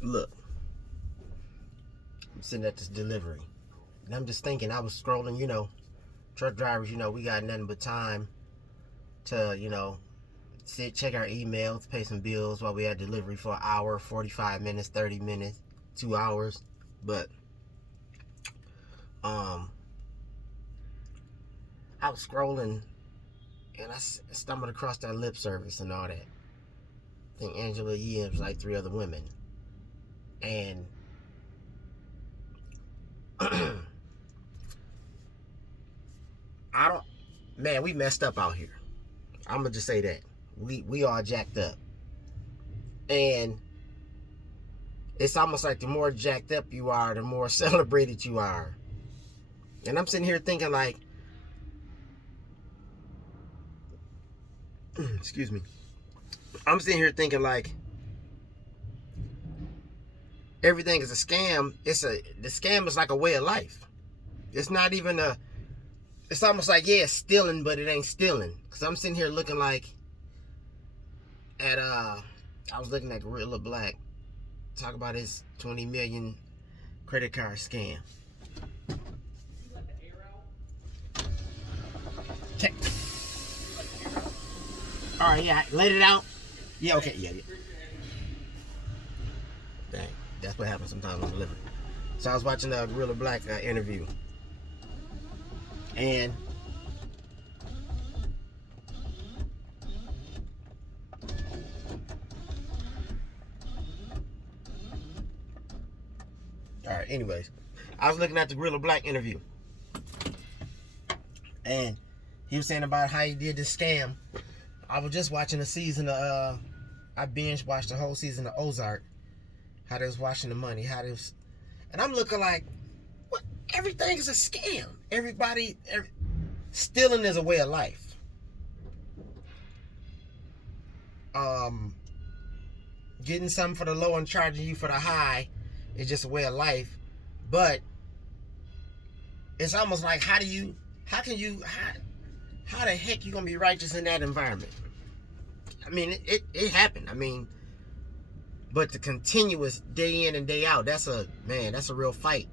Look, I'm sitting at this delivery, and I'm just thinking. I was scrolling, truck drivers, we got nothing but time to, sit, check our emails, pay some bills while we had delivery for an hour, 45 minutes, 30 minutes, 2 hours. But um, I was scrolling, and I stumbled across that lip service and all that. I think Angela Yee was like 3 other women, and I don't, man, we messed up out here. I'm gonna just say that we all jacked up, and it's almost like the more jacked up you are, the more celebrated you are. And I'm sitting here thinking like, excuse me, I'm sitting here thinking like everything is a scam. The scam is like a way of life. It's not even a. It's almost like, yeah, it's stealing, but it ain't stealing. Cause I'm sitting here looking like I was looking at Gorilla Black talk about his 20 million credit card scam. Okay. All right, yeah, laid it out. Yeah, okay, yeah. Dang, that's what happens sometimes on delivery. So I was watching a Gorilla Black interview, and all right, anyways, I was looking at the Gorilla Black interview, and he was saying about how he did this scam. I was just watching a season of I binge watched the whole season of Ozark. How they was washing the money, and I'm looking like, what? Everything is a scam. Stealing is a way of life. Getting something for the low and charging you for the high is just a way of life. But it's almost like, how the heck you gonna be righteous in that environment? I mean, it happened. I mean, but the continuous day in and day out, that's a real fight.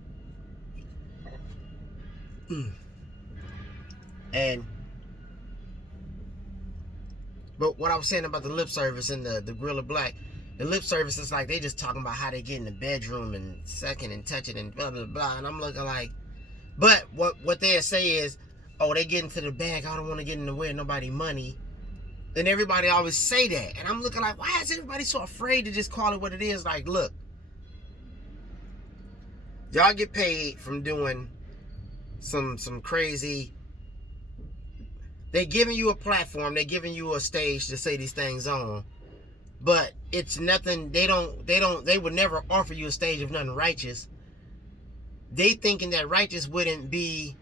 But what I was saying about the lip service and the Gorilla Black, the lip service is like they just talking about how they get in the bedroom and sucking and touching and blah blah blah. And I'm looking like, but what they say is, oh, they get into the bag. I don't want to get in the way of nobody money. And everybody always say that. And I'm looking like, why is everybody so afraid to just call it what it is? Like, look, y'all get paid from doing some crazy. They giving you a platform. They giving you a stage to say these things on. But it's nothing. They would never offer you a stage of nothing righteous. They thinking that righteous wouldn't be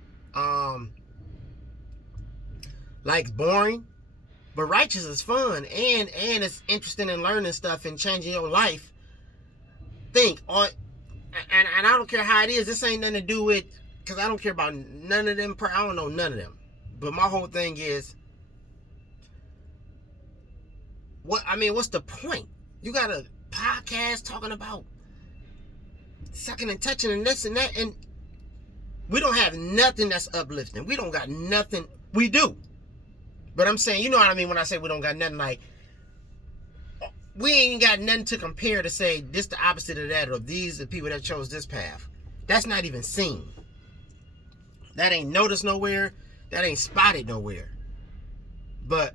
like boring. But righteous is fun, and it's interesting in learning stuff and changing your life. And I don't care how it is. This ain't nothing to do with, because I don't care about none of them. I don't know none of them. But my whole thing is, what's the point? You got a podcast talking about sucking and touching and this and that, and we don't have nothing that's uplifting. We don't got nothing. We do. But I'm saying, you know what I mean when I say we don't got nothing, like, we ain't got nothing to compare to say this the opposite of that, or these are the people that chose this path. That's not even seen. That ain't noticed nowhere. That ain't spotted nowhere. But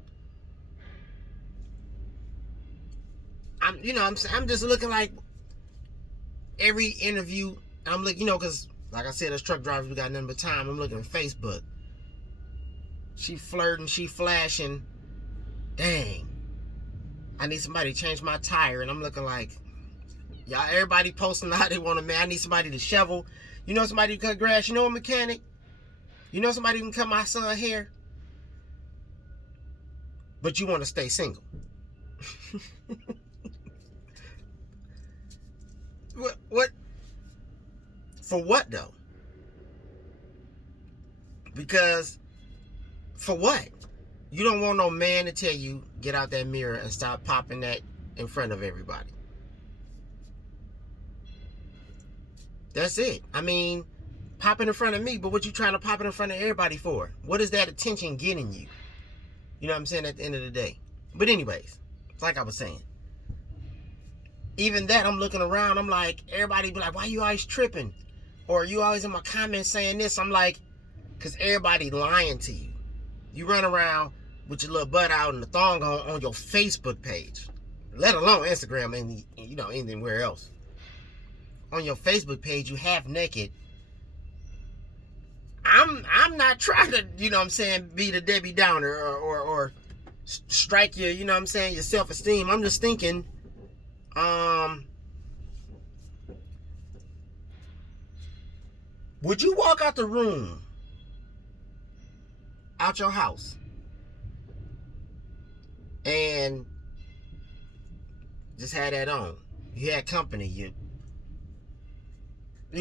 I'm just looking like every interview. I'm looking, because like I said, as truck drivers, we got nothing but time. I'm looking at Facebook. She flirting, she flashing. Dang. I need somebody to change my tire. And I'm looking like, y'all, everybody posting how they want to, man. I need somebody to shovel. You know somebody to cut grass? You know a mechanic? You know somebody who can cut my son's hair? But you want to stay single. What? For what, though? Because, for what? You don't want no man to tell you, get out that mirror and stop popping that in front of everybody. That's it. I mean, pop it in front of me, but what you trying to pop it in front of everybody for? What is that attention getting you? You know what I'm saying, at the end of the day. But anyways, like I was saying, even that, I'm looking around, I'm like, everybody be like, why you always tripping? Or you always in my comments saying this. I'm like, because everybody lying to you. You run around with your little butt out and the thong on your Facebook page, let alone Instagram and, you know, anywhere else. On your Facebook page, you half naked. I'm not trying to, you know what I'm saying, be the Debbie Downer or strike your, you know what I'm saying, your self-esteem. I'm just thinking, would you walk out the room, out your house, and just had that on? You had company, you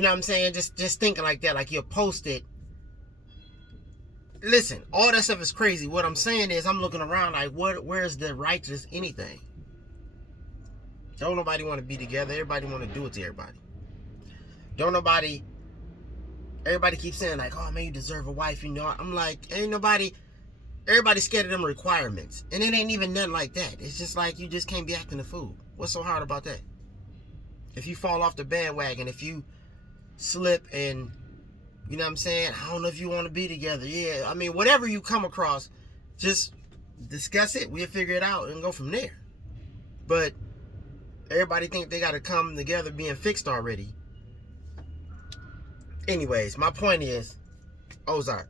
know what I'm saying? Just thinking like that, like you'll post it. Listen, all that stuff is crazy. What I'm saying is, I'm looking around like, where's the righteous anything? Don't nobody want to be together. Everybody want to do it to everybody. Everybody keeps saying like, oh man, you deserve a wife, you know. I'm like, ain't nobody, everybody's scared of them requirements. And it ain't even nothing like that. It's just like, you just can't be acting a fool. What's so hard about that? If you fall off the bandwagon, if you slip and, you know what I'm saying, I don't know if you want to be together. Yeah, I mean, whatever you come across, just discuss it. We'll figure it out and go from there. But everybody think they got to come together being fixed already. Anyways, my point is, Ozark,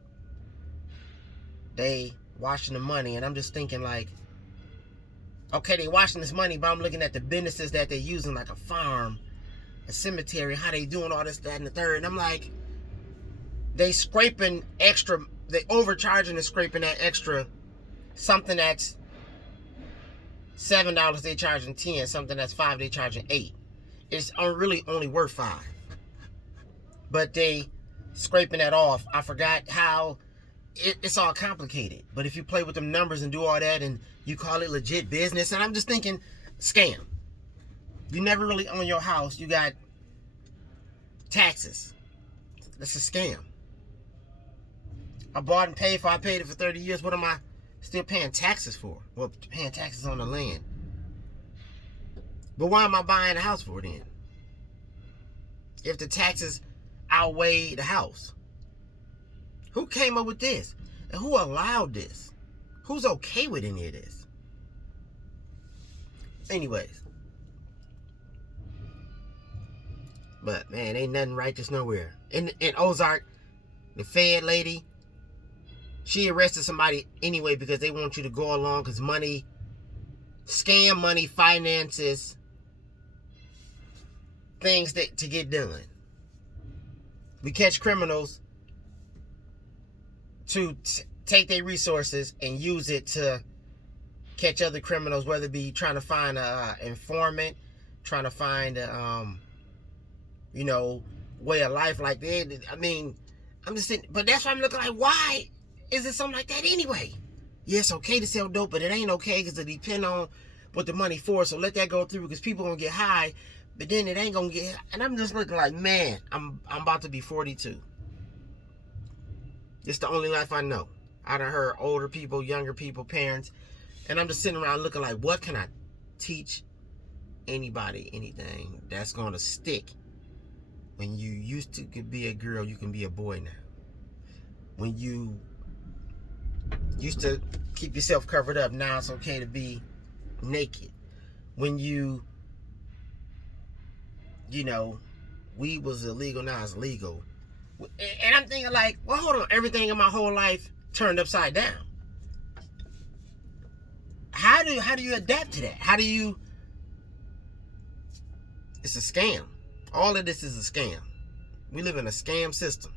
they washing the money, and I'm just thinking like, okay, they washing this money, but I'm looking at the businesses that they're using, like a farm, a cemetery, how they doing all this, that, and the third. And I'm like, they scraping extra, they overcharging and scraping that extra, something that's $7, they charging 10, something that's $5, they charging 8. It's really only worth 5. But they scraping that off. I forgot how it's all complicated. But if you play with them numbers and do all that and you call it legit business, and I'm just thinking, scam. You never really own your house. You got taxes. That's a scam. I bought and paid for. I paid it for 30 years. What am I still paying taxes for? Well, paying taxes on the land. But why am I buying a house for then? If the taxes outweigh the house. Who came up with this? And who allowed this? Who's okay with any of this? Anyways. But man, ain't nothing righteous nowhere. In Ozark, the Fed lady, she arrested somebody anyway because they want you to go along because money, scam money finances things that to get done. We catch criminals to take their resources and use it to catch other criminals, whether it be trying to find a informant, trying to find a, you know, way of life like that. I mean, I'm just saying, but that's why I'm looking like, why is it something like that anyway? Yeah, it's okay to sell dope, but it ain't okay because it depends on what the money for. So let that go through because people gonna get high, but then it ain't gonna get. And I'm just looking like, man, I'm about to be 42. It's the only life I know. I done heard older people, younger people, parents, and I'm just sitting around looking like, what can I teach anybody anything that's gonna stick? When you used to could be a girl, you can be a boy now. When you used to keep yourself covered up, now it's okay to be naked. When you know, weed was illegal, now it's legal. And I'm thinking like, well, hold on, everything in my whole life turned upside down. How do you adapt to that? It's a scam. All of this is a scam. We live in a scam system.